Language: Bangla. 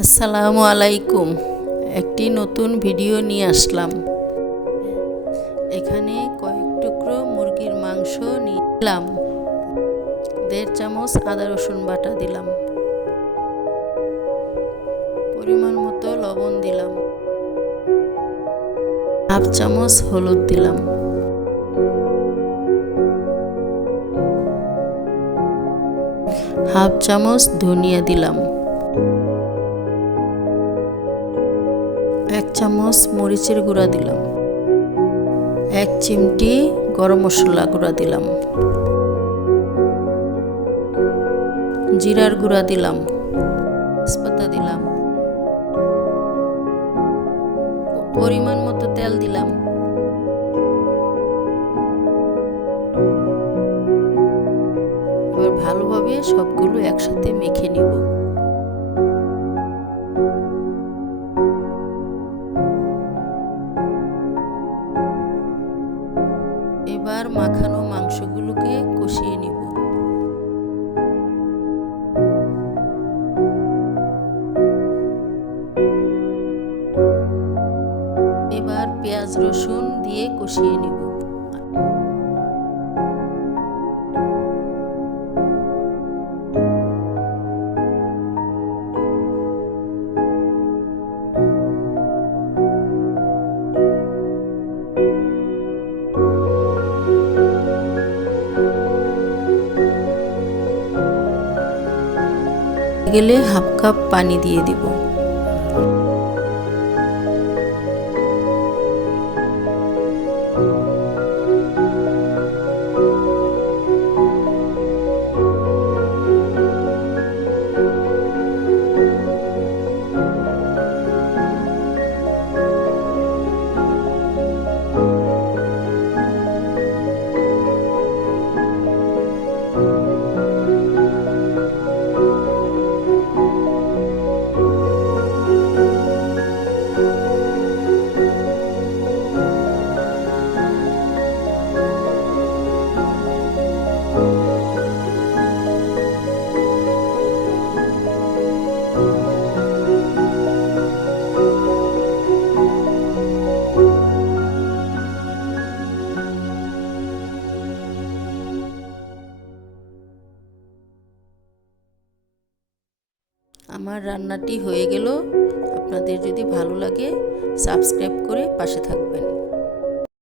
আসসালামু আলাইকুম। একটি নতুন ভিডিও নিয়ে আসলাম। এখানে কয়েক টুকরো মুরগির মাংস নিলাম দেড় চামচ আদা রসুন বাটা দিলাম। পরিমাণ মতো লবণ দিলাম। হাফ চামচ হলুদ দিলাম। হাফ চামচ ধনিয়া দিলাম। এক চামচ মরিচের গুঁড়া দিলাম। এক চিমটি গরম মশলা গুঁড়া দিলাম। জিরার গুঁড়া দিলাম। তেজপাতা দিলাম। পরিমাণ মতো তেল দিলাম। এবার ভালোভাবে সবগুলো একসাথে মেখে নিব। এবার মাখানো মাংসগুলোকে কষিয়ে নিব। এবার পেঁয়াজ রসুন দিয়ে কষিয়ে নিব। গেলে হাফ কাপ পানি দিয়ে দিব। আমার রান্নাটি হয়ে গেল। আপনাদের যদি ভালো লাগে সাবস্ক্রাইব করে পাশে থাকবেন।